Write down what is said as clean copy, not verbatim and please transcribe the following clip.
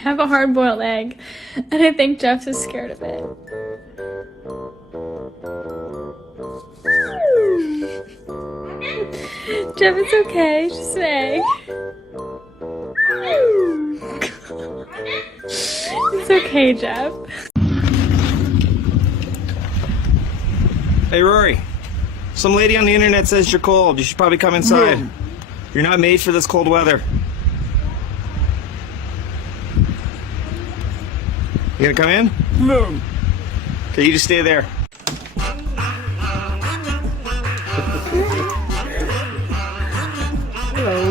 have a hard-boiled egg, and I think Jeff is scared of it. Jeff, it's okay, it's just an egg. It's okay, Jeff. Hey, Rory. Some lady on the internet says you're cold. You should probably come inside. No. You're not made for this cold weather. You gonna come in? No. Okay, you just stay there. Hello.